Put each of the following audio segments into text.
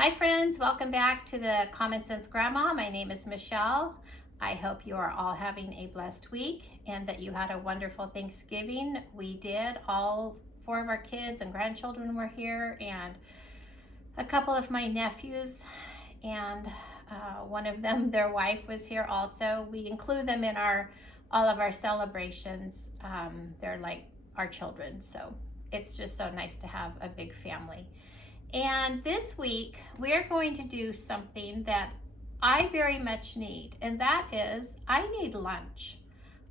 Hi friends, welcome back to the Common Sense Grandma. My name is Michelle. I hope you are all having a blessed week and that you had a wonderful Thanksgiving. We did. All 4 of our kids and grandchildren were here, and a couple of my nephews, and one of them, their wife, was here also. We include them in all of our celebrations. They're like our children, so it's just so nice to have a big family. And this week, we're going to do something that I very much need, and that is I need lunch.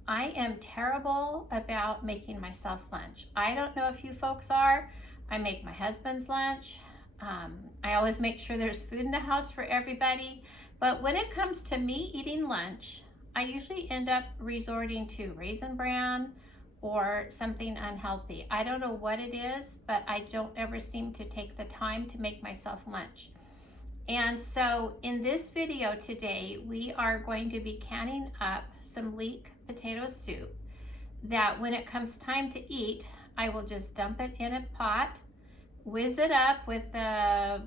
I am terrible about making myself lunch. I don't know if you folks are. I make my husband's lunch. I always make sure there's food in the house for everybody. But when it comes to me eating lunch, I usually end up resorting to Raisin Bran or something unhealthy. I don't know what it is, but I don't ever seem to take the time to make myself lunch. And so in this video today, we are going to be canning up some Leek potato soup that when it comes time to eat, I will just dump it in a pot, whiz it up with the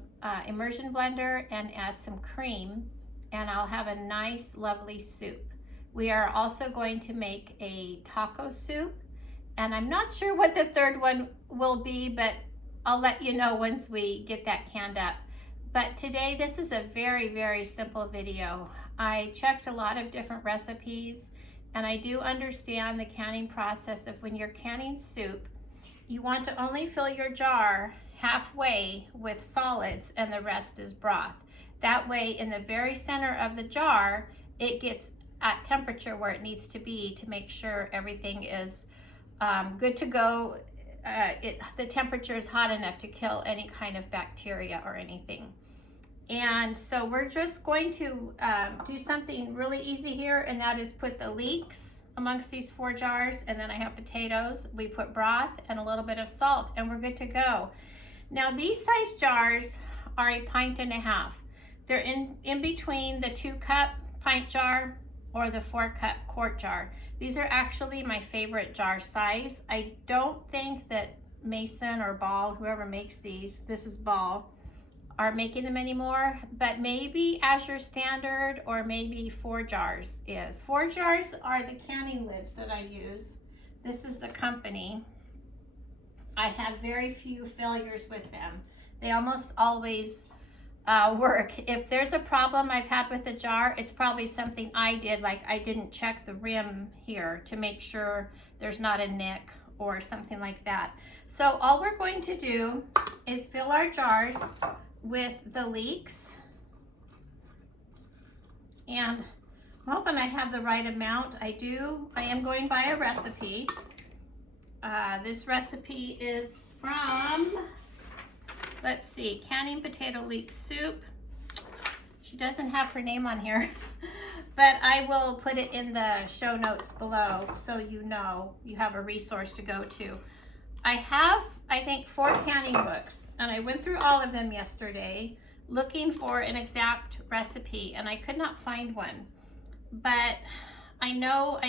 immersion blender, and add some cream, and I'll have a nice, lovely soup. We are also going to make a taco soup, and I'm not sure what the third one will be, but I'll let you know once we get that canned up. But today, this is a very, very simple video. I checked a lot of different recipes, and I do understand the canning process of when you're canning soup, you want to only fill your jar halfway with solids and the rest is broth. That way, in the very center of the jar, it gets at temperature where it needs to be to make sure everything is good to go. The temperature is hot enough to kill any kind of bacteria or anything. And so we're just going to do something really easy here, and that is put the leeks amongst these 4 jars, and then I have potatoes. We put broth and a little bit of salt, and we're good to go. Now these size jars are 1.5 pints. They're in between the 2-cup pint jar or the 4-cup quart jar. These are actually my favorite jar size. I don't think that Mason or Ball, whoever makes these, this is Ball, are making them anymore, but maybe Azure Standard or maybe 4 jars is. 4 jars are the canning lids that I use. This is the company. I have very few failures with them. They almost always work. If there's a problem I've had with the jar, it's probably something I did, like I didn't check the rim here to make sure there's not a nick or something like that. So all we're going to do is fill our jars with the leeks, and I'm hoping I have the right amount. I do. I am going by a recipe. This recipe is from, let's see, Canning Potato Leek Soup. She doesn't have her name on here, but I will put it in the show notes below so you know you have a resource to go to. I have, I think, 4 canning books, and I went through all of them yesterday looking for an exact recipe, and I could not find one. But I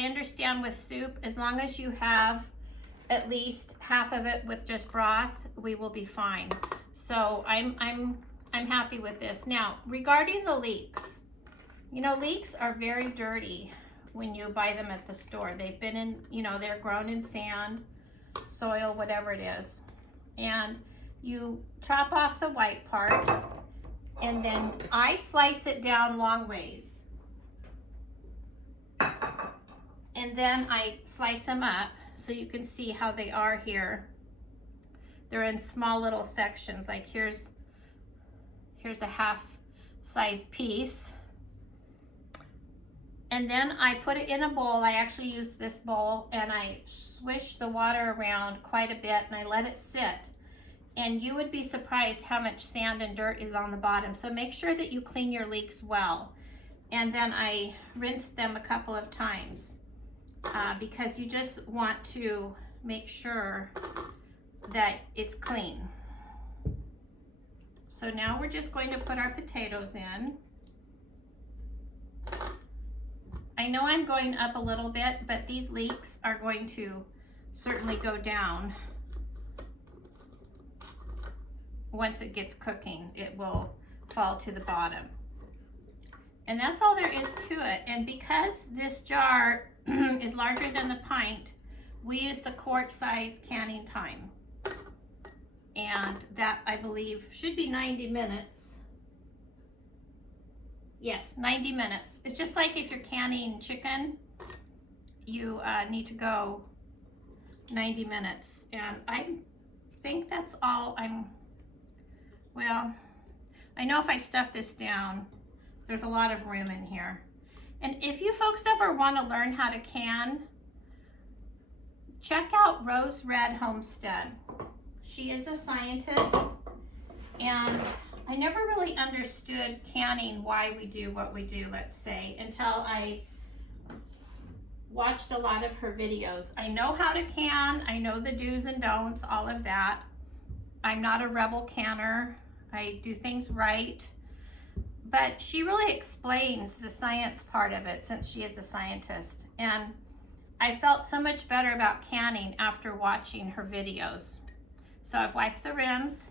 understand with soup, as long as you have at least half of it with just broth, we will be fine. So I'm happy with this. Now, regarding the leeks, you know, leeks are very dirty when you buy them at the store. They've been in, they're grown in sand, soil, whatever it is. And you chop off the white part, and then I slice it down long ways. And then I slice them up so you can see how they are here. They're in small little sections, like here's a half-size piece. And then I put it in a bowl. I actually used this bowl, and I swish the water around quite a bit, and I let it sit. And you would be surprised how much sand and dirt is on the bottom. So make sure that you clean your leeks well. And then I rinsed them a couple of times because you just want to make sure that it's clean. So now we're just going to put our potatoes in. I know I'm going up a little bit, but these leeks are going to certainly go down once it gets cooking. It will fall to the bottom. And that's all there is to it. And because this jar is larger than the pint, we use the quart size canning time. And that, I believe, should be 90 minutes. Yes, 90 minutes. It's just like if you're canning chicken, you need to go 90 minutes. And I think that's all well, I know if I stuff this down, there's a lot of room in here. And if you folks ever want to learn how to can, check out Rose Red Homestead. She is a scientist, and I never really understood canning, why we do what we do, let's say, until I watched a lot of her videos. I know how to can, I know the do's and don'ts, all of that. I'm not a rebel canner. I do things right. But she really explains the science part of it, since she is a scientist. And I felt so much better about canning after watching her videos. So I've wiped the rims,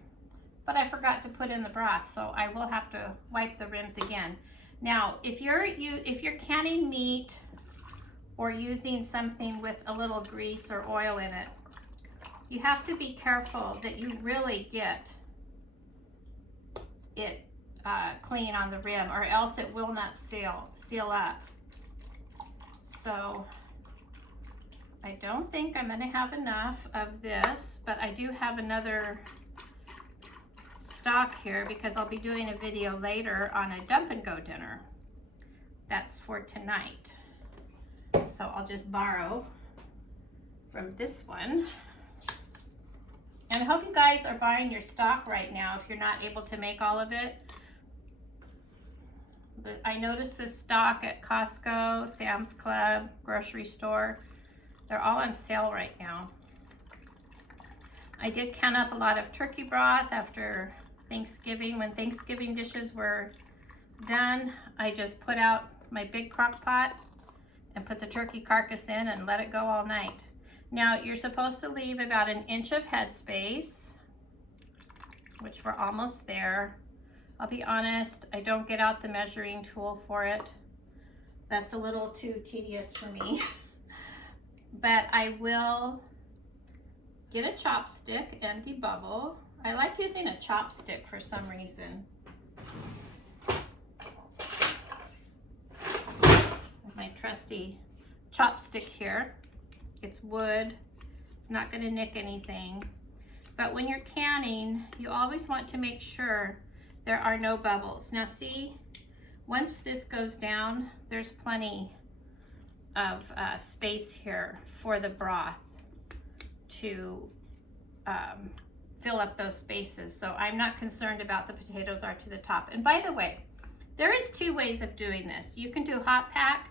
but I forgot to put in the broth, so I will have to wipe the rims again. Now, if you're canning meat or using something with a little grease or oil in it, you have to be careful that you really get it clean on the rim, or else it will not seal up. So I don't think I'm going to have enough of this, but I do have another stock here because I'll be doing a video later on a dump and go dinner. That's for tonight. So I'll just borrow from this one. And I hope you guys are buying your stock right now if you're not able to make all of it. But I noticed this stock at Costco, Sam's Club, grocery store. They're all on sale right now. I did can up a lot of turkey broth after Thanksgiving. When Thanksgiving dishes were done, I just put out my big crock pot and put the turkey carcass in and let it go all night. Now, you're supposed to leave about 1 inch of head space, which we're almost there. I'll be honest, I don't get out the measuring tool for it. That's a little too tedious for me. But I will get a chopstick and debubble. I like using a chopstick for some reason. My trusty chopstick here. It's wood. It's not going to nick anything. But when you're canning, you always want to make sure there are no bubbles. Now see, once this goes down, there's plenty of space here for the broth to fill up those spaces. So I'm not concerned about the potatoes are to the top. And by the way, there is 2 ways of doing this. You can do hot pack,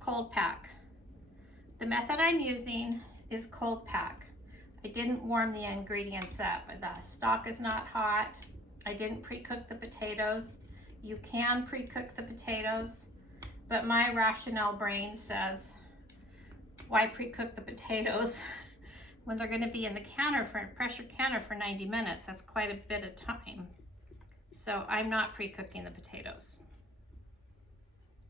cold pack. The method I'm using is cold pack. I didn't warm the ingredients up. The stock is not hot. I didn't pre-cook the potatoes. You can pre-cook the potatoes, but my rationale brain says, why pre-cook the potatoes when they're going to be in the canner, for pressure canner, for 90 minutes? That's quite a bit of time. So I'm not pre-cooking the potatoes.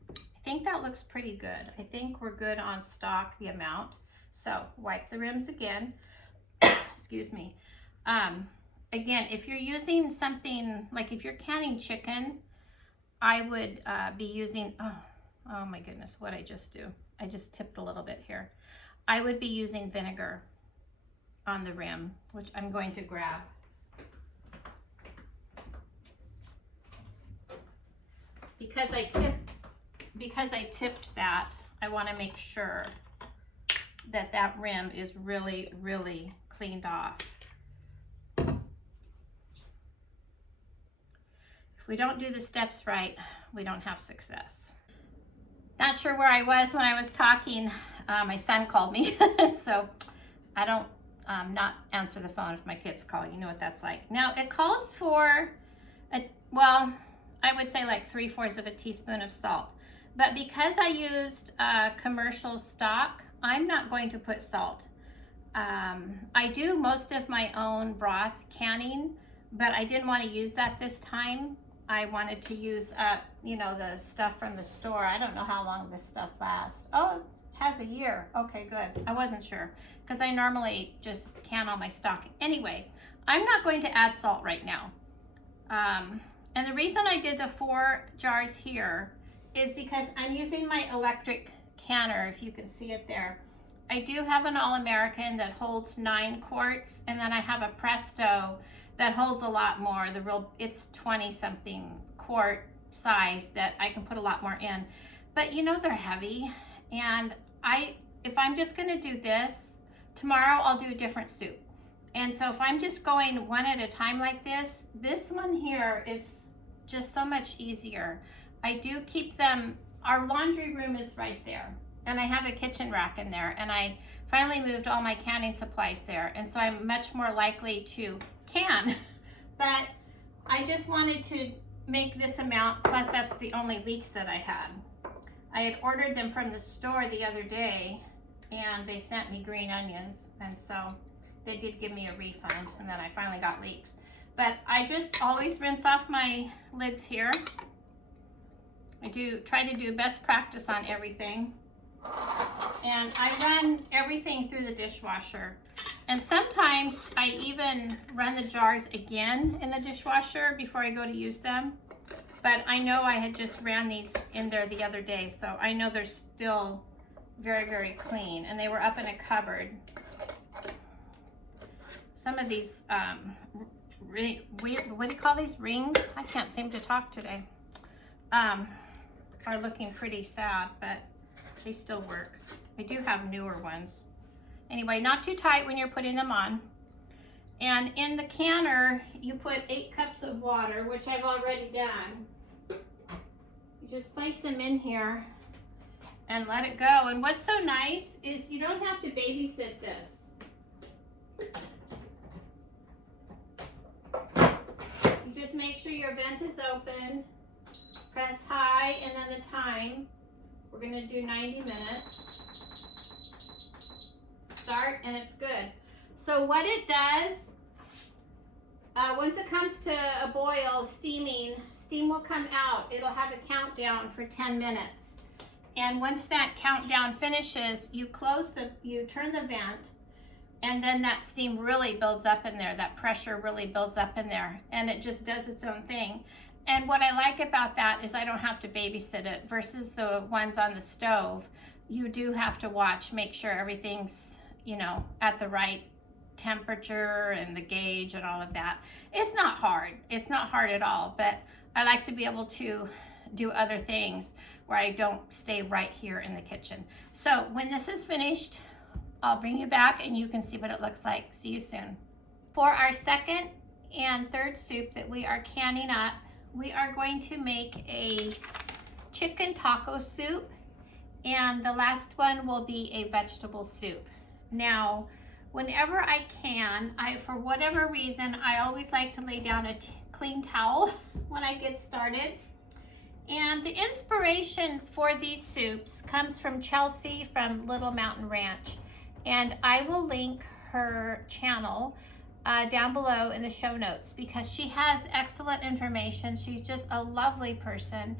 I think that looks pretty good. I think we're good on stock, the amount. So wipe the rims again. Excuse me. Again, if you're using something, like if you're canning chicken, I would be using, oh my goodness, what I just do. I just tipped a little bit here. I would be using vinegar on the rim, which I'm going to grab. Because I tipped that, I want to make sure that that rim is really, really cleaned off. If we don't do the steps right, we don't have success. Not sure where I was when I was talking. My son called me, so I don't not answer the phone if my kids call. You know what that's like. Now it calls for, well, I would say like 3/4 of a teaspoon of salt. But because I used commercial stock, I'm not going to put salt. I do most of my own broth canning, but I didn't want to use that this time. I wanted to use up, you know, the stuff from the store. I don't know how long this stuff lasts. Oh, it has a year. Okay, good. I wasn't sure because I normally just can all my stock. Anyway, I'm not going to add salt right now. And the reason I did the 4 jars here is because I'm using my electric canner, if you can see it there. I do have an All-American that holds 9 quarts, and then I have a Presto that holds a lot more. It's 20-something quart size that I can put a lot more in. But you know, they're heavy, and if I'm just gonna do this, tomorrow I'll do a different soup. And so if I'm just going one at a time like this one here is just so much easier. I do keep them, our laundry room is right there, and I have a kitchen rack in there, and I finally moved all my canning supplies there, and so I'm much more likely to can. But I just wanted to make this amount, plus that's the only leeks that I had. I had ordered them from the store the other day, and they sent me green onions, and so they did give me a refund, and then I finally got leeks. But I just always rinse off my lids here. I do try to do best practice on everything. And I run everything through the dishwasher. And sometimes I even run the jars again in the dishwasher before I go to use them. But I know I had just ran these in there the other day, so I know they're still very, very clean. And they were up in a cupboard. Some of these, what do you call these, rings? I can't seem to talk today. Are looking pretty sad, but they still work. I do have newer ones. Anyway, not too tight when you're putting them on. And in the canner, you put 8 cups of water, which I've already done. You just place them in here and let it go. And what's so nice is you don't have to babysit this. You just make sure your vent is open, press high, and then the time. We're gonna do 90 minutes. Start, and it's good. So what it does, once it comes to a boil, steaming, steam will come out. It'll have a countdown for 10 minutes. And once that countdown finishes, you turn the vent, and then that steam really builds up in there. That pressure really builds up in there, and it just does its own thing. And what I like about that is I don't have to babysit it versus the ones on the stove. You do have to watch, make sure everything's, you know, at the right temperature and the gauge and all of that. It's not hard. It's not hard at all, but I like to be able to do other things where I don't stay right here in the kitchen. So when this is finished, I'll bring you back and you can see what it looks like. See you soon. For our second and third soup that we are canning up, we are going to make a chicken taco soup, and the last one will be a vegetable soup. Now, whenever I can, for whatever reason, I always like to lay down a clean towel when I get started. And the inspiration for these soups comes from Chelsea from Little Mountain Ranch. And I will link her channel down below in the show notes because she has excellent information. She's just a lovely person,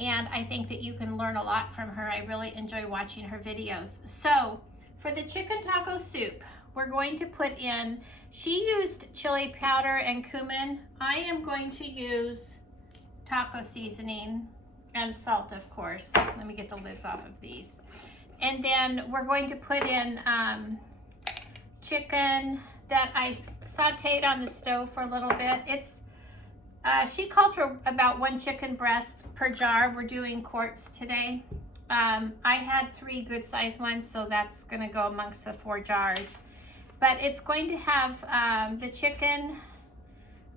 and I think that you can learn a lot from her. I really enjoy watching her videos. So for the chicken taco soup, we're going to put in, she used chili powder and cumin. I am going to use taco seasoning and salt, of course. Let me get the lids off of these. And then we're going to put in chicken that I sauteed on the stove for a little bit. It's, she called for about 1 chicken breast per jar. We're doing quarts today. I had 3 good sized ones, so that's gonna go amongst the 4 jars. But it's going to have the chicken.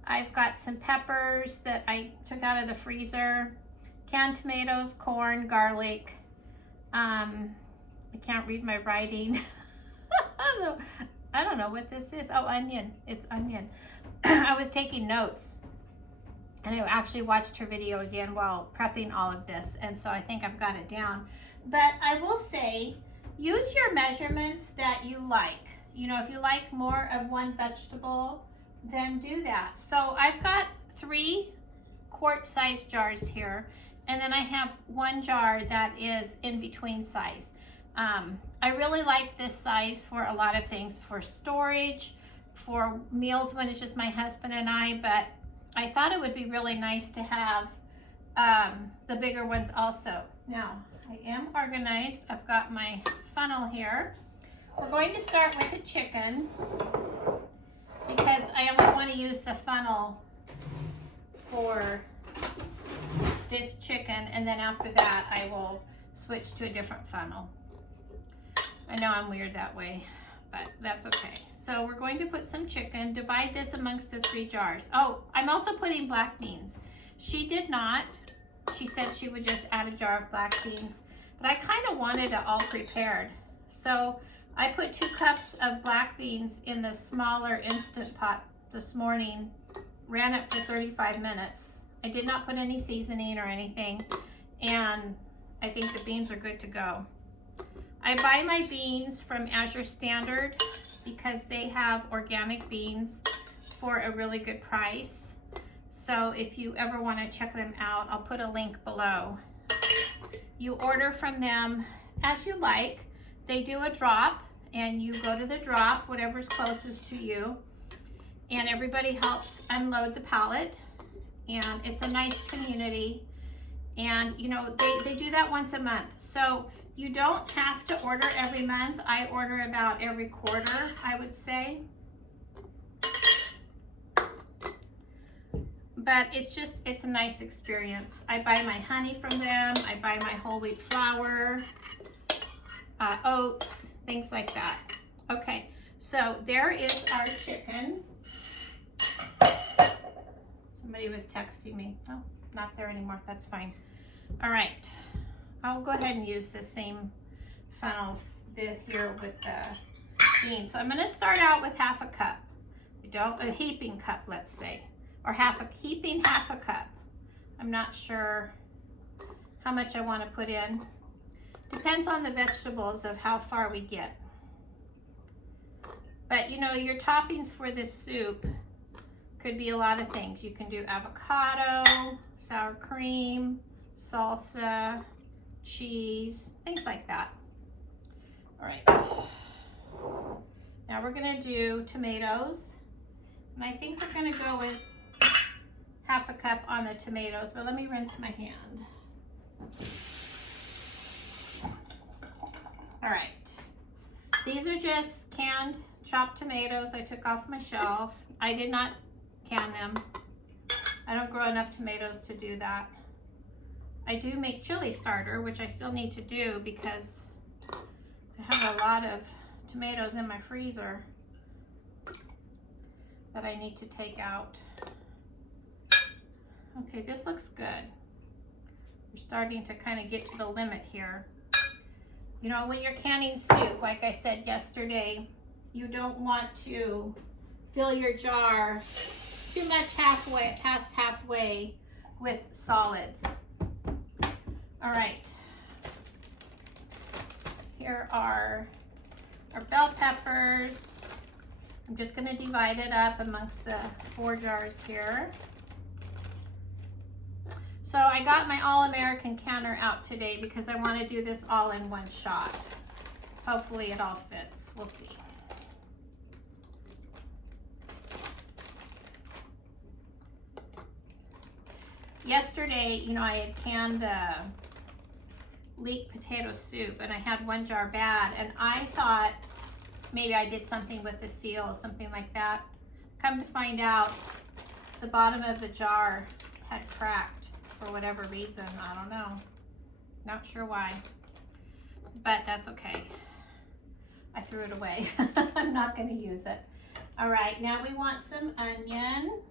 I've got some peppers that I took out of the freezer, canned tomatoes, corn, garlic. I can't read my writing. I don't know what this is. Oh, onion. It's onion. I was taking notes, and I actually watched her video again while prepping all of this, and so I think I've got it down. But I will say, use your measurements that you like. You know, if you like more of one vegetable, then do that. So I've got 3 quart-sized jars here, and then I have one jar that is in between size. I really like this size for a lot of things, for storage, for meals when it's just my husband and I, but I thought it would be really nice to have the bigger ones also. Now, I am organized. I've got my funnel here. We're going to start with the chicken because I only want to use the funnel for this chicken, and then after that I will switch to a different funnel. I know I'm weird that way, but that's okay. So we're going to put some chicken, divide this amongst the 3 jars. Oh, I'm also putting black beans. She did not. She said she would just add a jar of black beans, but I kind of wanted it all prepared. So I put 2 cups of black beans in the smaller Instant Pot this morning, ran it for 35 minutes. I did not put any seasoning or anything, and I think the beans are good to go. I buy my beans from Azure Standard because they have organic beans for a really good price. So if you ever want to check them out, I'll put a link below. You order from them as you like. They do a drop, and you go to the drop, whatever's closest to you, and everybody helps unload the pallet, and it's a nice community. And you know, they do that once a month, so you don't have to order every month. I order about every quarter, I would say. But it's a nice experience. I buy my honey from them. I buy my whole wheat flour, oats, things like that. Okay, so there is our chicken. Somebody was texting me. Oh, not there anymore. That's fine. All right. I'll go ahead and use the same funnel here with the beans. So I'm going to start out with half a cup. A heaping cup, let's say. Or heaping half a cup. I'm not sure how much I want to put in. Depends on the vegetables of how far we get. But you know, your toppings for this soup could be a lot of things. You can do avocado, sour cream, salsa, cheese, things like that. All right. Now we're going to do tomatoes. And I think we're going to go with half a cup on the tomatoes, but let me rinse my hand. All right. These are just canned chopped tomatoes I took off my shelf. I did not can them. I don't grow enough tomatoes to do that. I do make chili starter, which I still need to do because I have a lot of tomatoes in my freezer that I need to take out. Okay, this looks good. We're starting to kind of get to the limit here. You know, when you're canning soup, like I said yesterday, you don't want to fill your jar too much past halfway with solids. All right. Here are our bell peppers. I'm just going to divide it up amongst the 4 jars here. So I got my All-American canner out today because I want to do this all in one shot. Hopefully it all fits. We'll see. Yesterday, you know, I had canned the Leek Potato Soup and I had 1 jar bad, and I thought maybe I did something with the seal, something like that. Come to find out, the bottom of the jar had cracked for whatever reason. I don't know. Not sure why. But that's okay. I threw it away. I'm not going to use it. All right, now we want some onion.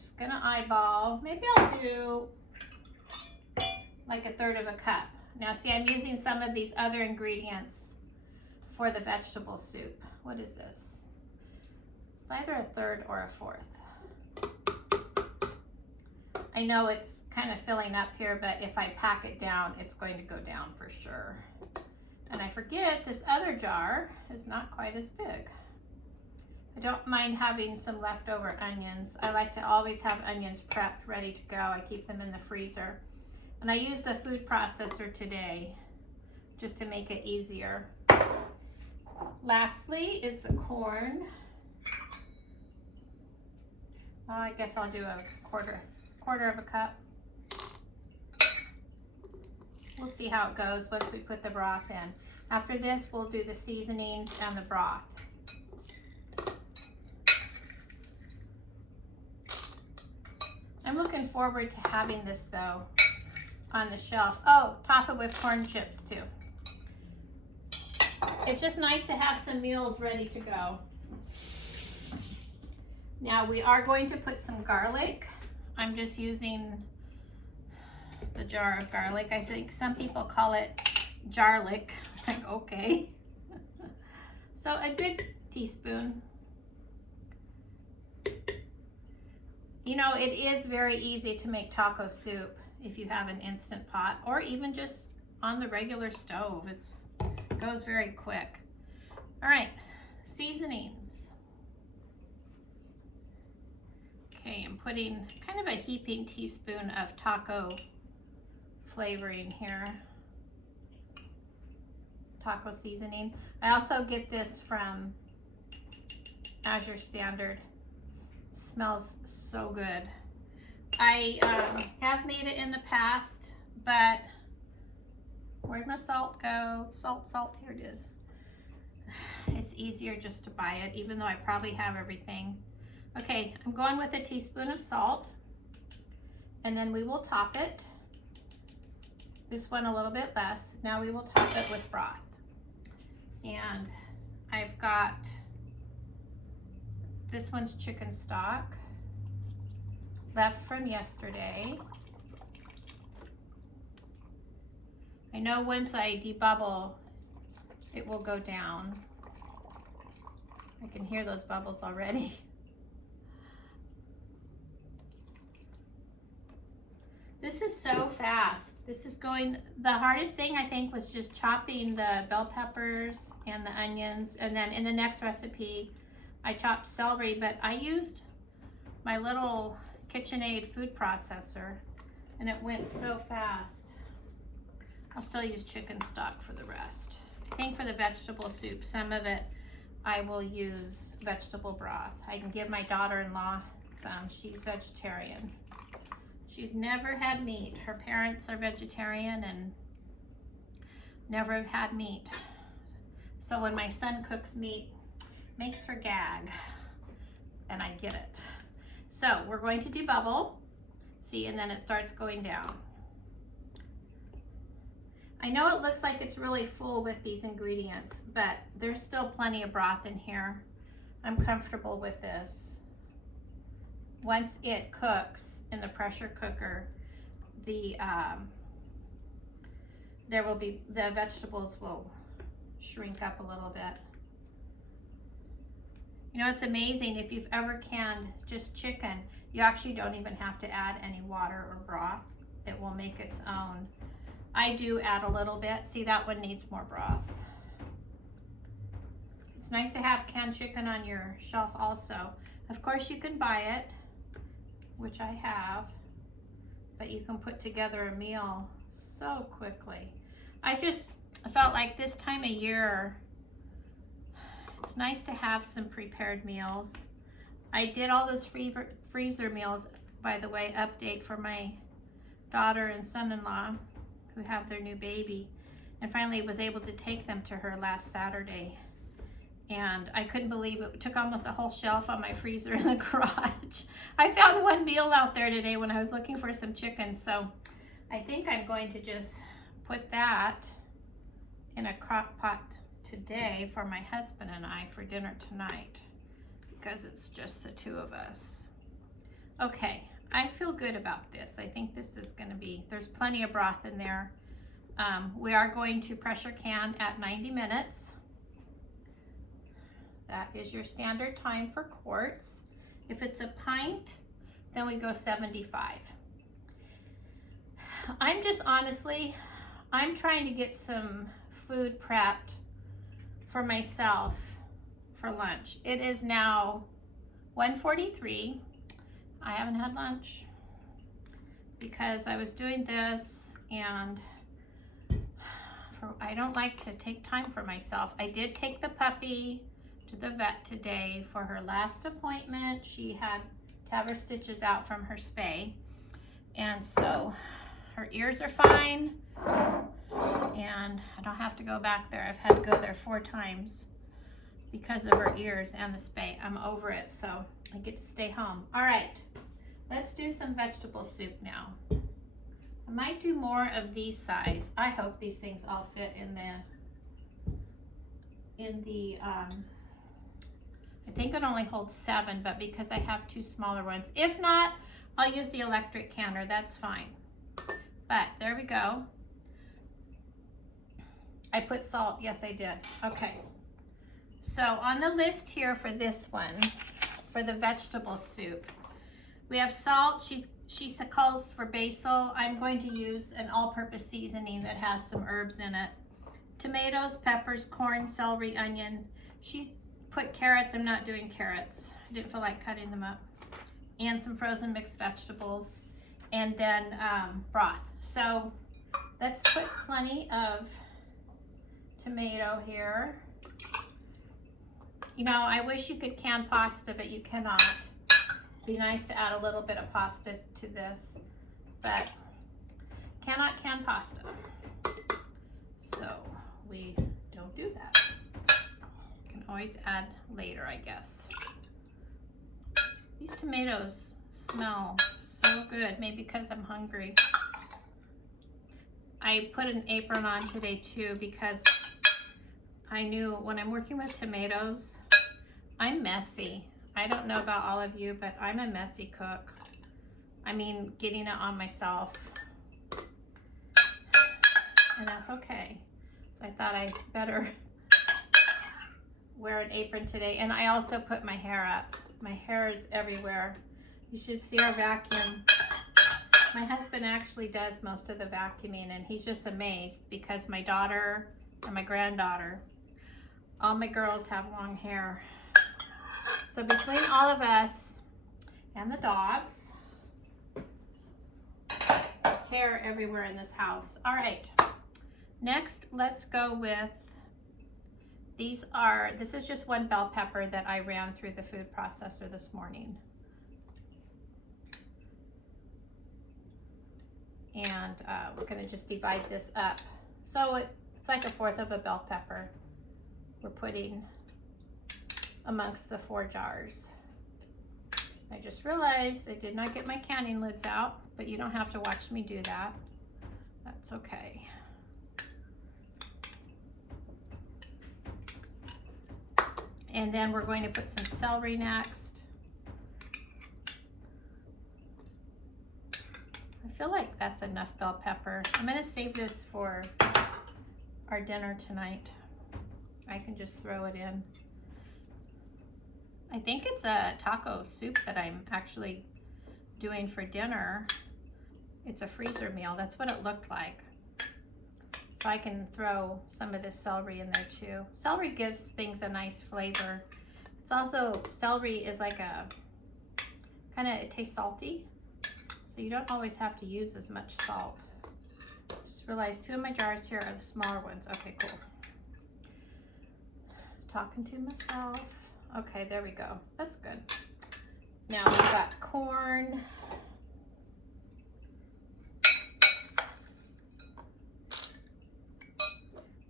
Just going to eyeball. Maybe I'll do like 1/3 of a cup. Now see, I'm using some of these other ingredients for the vegetable soup. What is this? It's either 1/3 or 1/4. I know it's kind of filling up here, but if I pack it down, it's going to go down for sure. And I forget this other jar is not quite as big. I don't mind having some leftover onions. I like to always have onions prepped, ready to go. I keep them in the freezer. And I use the food processor today just to make it easier. Lastly is the corn. Well, I guess I'll do a quarter of a cup. We'll see how it goes once we put the broth in. After this, we'll do the seasonings and the broth. I'm looking forward to having this though on the shelf. Oh, top it with corn chips too. It's just nice to have some meals ready to go. Now we are going to put some garlic. I'm just using the jar of garlic. I think some people call it jarlic. Like, okay. So a good teaspoon. You know, it is very easy to make taco soup if you have an Instant Pot or even just on the regular stove. It goes very quick. All right, seasonings. Okay, I'm putting kind of a heaping teaspoon of taco flavoring here. Taco seasoning. I also get this from Azure Standard. It smells so good. I have made it in the past, but where'd my salt go? Salt, here it is. It's easier just to buy it, even though I probably have everything. Okay, I'm going with a teaspoon of salt, and then we will top it. This one a little bit less. Now we will top it with broth. And I've got, this one's chicken stock, left from yesterday. I know once I debubble, it will go down. I can hear those bubbles already. This is so fast. This is going, the hardest thing I think was just chopping the bell peppers and the onions. And then in the next recipe, I chopped celery, but I used my little KitchenAid food processor and it went so fast. I'll still use chicken stock for the rest. I think for the vegetable soup, some of it I will use vegetable broth. I can give my daughter-in-law some. She's vegetarian. She's never had meat. Her parents are vegetarian and never have had meat. So when my son cooks meat, it makes her gag, and I get it. So we're going to debubble. See, and then it starts going down. I know it looks like it's really full with these ingredients, but there's still plenty of broth in here. I'm comfortable with this. Once it cooks in the pressure cooker, the vegetables will shrink up a little bit. You know, it's amazing if you've ever canned just chicken, you actually don't even have to add any water or broth. It will make its own. I do add a little bit. See, that one needs more broth. It's nice to have canned chicken on your shelf also. Of course, you can buy it, which I have, but you can put together a meal so quickly. I just felt like this time of year, it's nice to have some prepared meals. I did all this freezer meals, by the way, update for my daughter and son-in-law who have their new baby, and finally was able to take them to her last Saturday. And I couldn't believe it. It took almost a whole shelf on my freezer in the garage. I found one meal out there today when I was looking for some chicken. So I think I'm going to just put that in a crock pot today for my husband and I for dinner tonight, because it's just the two of us. Okay, I feel good about this. I think this is going to be, there's plenty of broth in there. We are going to pressure can at 90 minutes. That is your standard time for quarts. If it's a pint, then we go 75. I'm just honestly, I'm trying to get some food prepped for myself for lunch. It is now 1:43. I haven't had lunch because I was doing this, and I don't like to take time for myself. I did take the puppy to the vet today for her last appointment. She had to have her stitches out from her spay, and so her ears are fine, and I don't have to go back there. I've had to go there 4 times because of her ears and the spay. I'm over it, so I get to stay home. All right, let's do some vegetable soup now. I might do more of these size. I hope these things all fit in the I think it only holds 7, but because I have 2 smaller ones. If not, I'll use the electric canner, that's fine. But there we go. I put salt, yes I did. Okay, so on the list here for this one, for the vegetable soup, we have salt. She calls for basil. I'm going to use an all-purpose seasoning that has some herbs in it. Tomatoes, peppers, corn, celery, onion. She's put carrots. I'm not doing carrots. I didn't feel like cutting them up. And some frozen mixed vegetables. And then broth. So let's put plenty of tomato here. You know, I wish you could can pasta, but you cannot. Be nice to add a little bit of pasta to this, but cannot can pasta. So we don't do that. Can always add later, I guess. These tomatoes smell so good, maybe because I'm hungry. I put an apron on today too because I knew when I'm working with tomatoes, I'm messy. I don't know about all of you, but I'm a messy cook. I mean, getting it on myself. And that's okay. So I thought I better wear an apron today. And I also put my hair up. My hair is everywhere. You should see our vacuum. My husband actually does most of the vacuuming, and he's just amazed because my daughter and my granddaughter, all my girls have long hair. So between all of us and the dogs, there's hair everywhere in this house. All right, next let's go with, this is just 1 bell pepper that I ran through the food processor this morning. And we're gonna just divide this up. So it's like 1/4 of a bell pepper we're putting amongst the 4 jars. I just realized I did not get my canning lids out, but you don't have to watch me do that. That's okay. And then we're going to put some celery next. I feel like that's enough bell pepper. I'm gonna save this for our dinner tonight. I can just throw it in. I think it's a taco soup that I'm actually doing for dinner. It's a freezer meal. That's what it looked like. So I can throw some of this celery in there too. Celery gives things a nice flavor. It's also, celery is like a, it tastes salty. So you don't always have to use as much salt. Just realized 2 of my jars here are the smaller ones. Okay, cool. Talking to myself. Okay, there we go. That's good. Now we've got corn.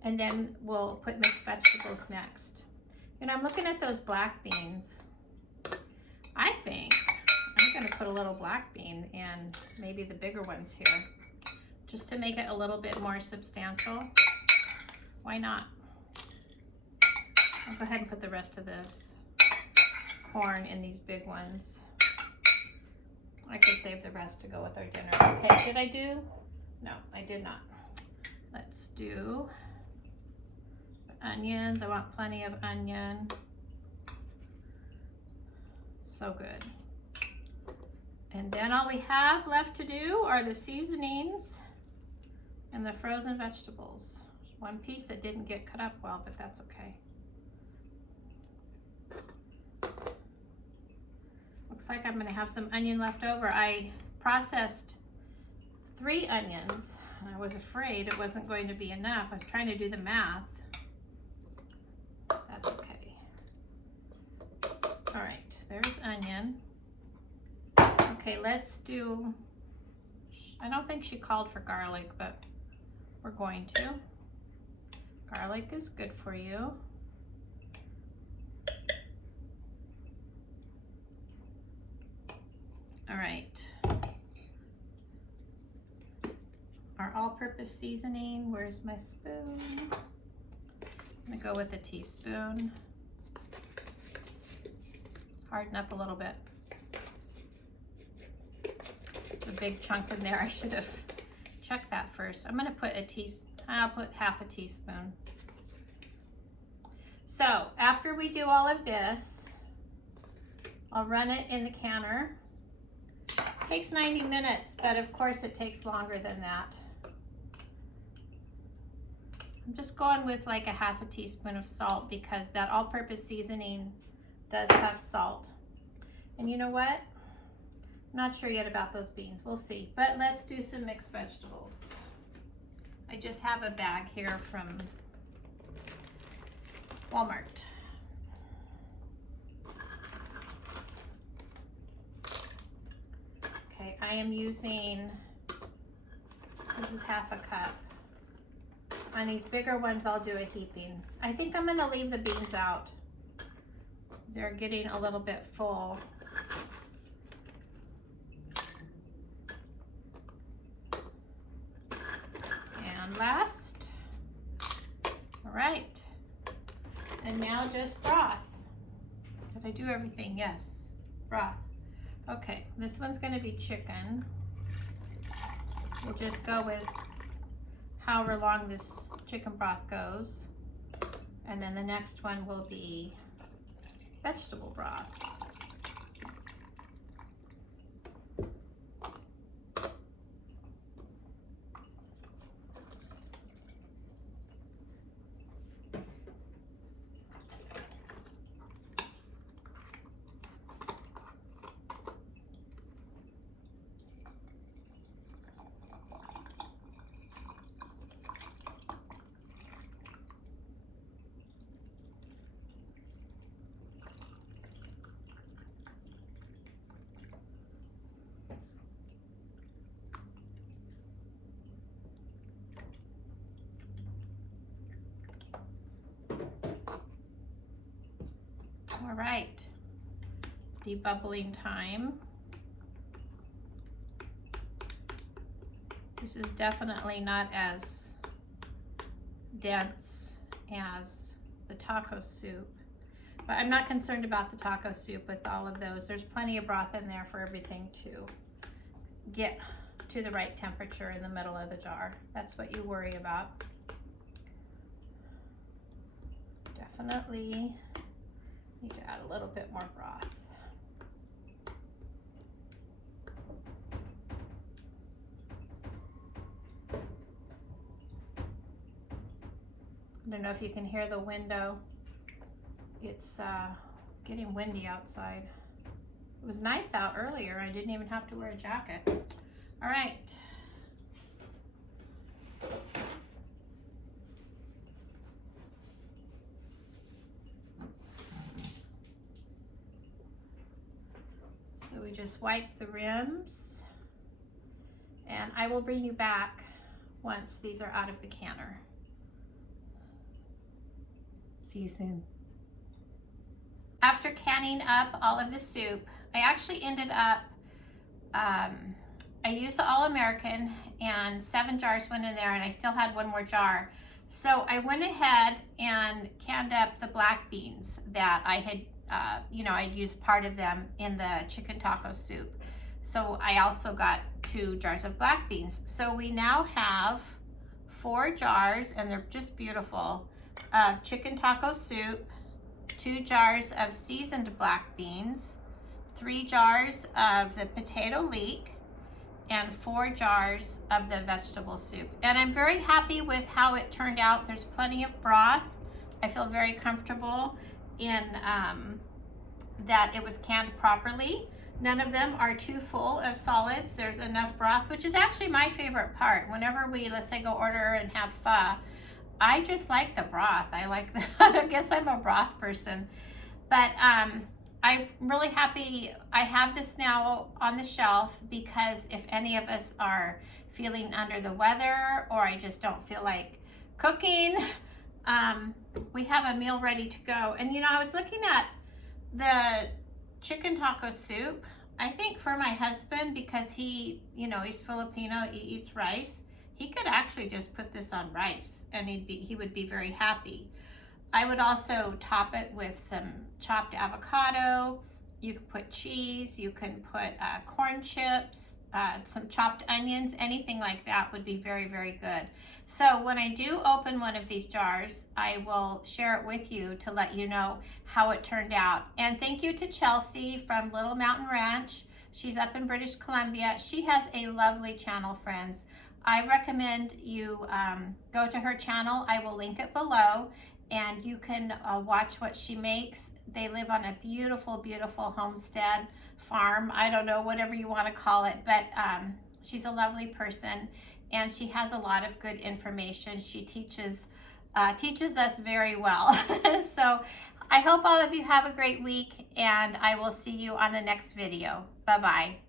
And then we'll put mixed vegetables next. And I'm looking at those black beans. I think I'm gonna put a little black bean in maybe the bigger ones here, just to make it a little bit more substantial. Why not? I'll go ahead and put the rest of this corn in these big ones. I could save the rest to go with our dinner. Okay, did I do? No, I did not. Let's do onions. I want plenty of onion. So good. And then all we have left to do are the seasonings and the frozen vegetables. One piece that didn't get cut up well, but that's okay. Looks like I'm going to have some onion left over. I processed 3 onions. I was afraid it wasn't going to be enough. I was trying to do the math. That's okay. All right, there's onion. Okay, let's do, I don't think she called for garlic, but we're going to. Garlic is good for you. All right. Our all-purpose seasoning, where's my spoon? I'm gonna go with a teaspoon. Harden up a little bit. It's a big chunk in there. I should have checked that first. I'm gonna put I'll put half a teaspoon. So after we do all of this, I'll run it in the canner. It takes 90 minutes, but of course it takes longer than that. I'm just going with like a half a teaspoon of salt because that all-purpose seasoning does have salt. And you know what? I'm not sure yet about those beans. We'll see. But let's do some mixed vegetables. I just have a bag here from Walmart. Okay, I am using, this is half a cup. On these bigger ones, I'll do a heaping. I think I'm gonna leave the beans out. They're getting a little bit full. And last, all right. And now just broth. Did I do everything? Yes, broth. Okay, this one's gonna be chicken. We'll just go with however long this chicken broth goes. And then the next one will be vegetable broth. All right, debubbling time. This is definitely not as dense as the taco soup, but I'm not concerned about the taco soup with all of those. There's plenty of broth in there for everything to get to the right temperature in the middle of the jar. That's what you worry about. Definitely need to add a little bit more broth. I don't know if you can hear the window. It's getting windy outside. It was nice out earlier. I didn't even have to wear a jacket. All right. So we just wipe the rims, and I will bring you back once these are out of the canner. See you soon. After canning up all of the soup, I actually ended up, I used the All-American and 7 jars went in there, and I still had 1 more jar. So I went ahead and canned up the black beans that I had, I'd used part of them in the chicken taco soup. So I also got 2 jars of black beans. So we now have 4 jars, and they're just beautiful, of chicken taco soup, 2 jars of seasoned black beans, 3 jars of the potato leek, and 4 jars of the vegetable soup. And I'm very happy with how it turned out. There's plenty of broth. I feel very comfortable in that it was canned properly. None of them are too full of solids. There's enough broth, which is actually my favorite part. Whenever we, let's say, go order and have pho, I just like the broth. I like the, I guess I'm a broth person. But I'm really happy I have this now on the shelf, because if any of us are feeling under the weather, or I just don't feel like cooking, we have a meal ready to go. And you know, I was looking at the chicken taco soup. I think for my husband, because he, you know, he's Filipino, he eats rice, he could actually just put this on rice and he would be very happy. I would also top it with some chopped avocado. You could put cheese, you can put corn chips, some chopped onions, anything like that would be very, very good. So when I do open one of these jars, I will share it with you to let you know how it turned out. And thank you to Chelsea from Little Mountain Ranch. She's up in British Columbia. She has a lovely channel, friends. I recommend you go to her channel. I will link it below, and you can watch what she makes. They live on a beautiful, beautiful homestead, farm, I don't know, whatever you want to call it, but she's a lovely person, and she has a lot of good information. She teaches us very well. So I hope all of you have a great week, and I will see you on the next video. Bye-bye.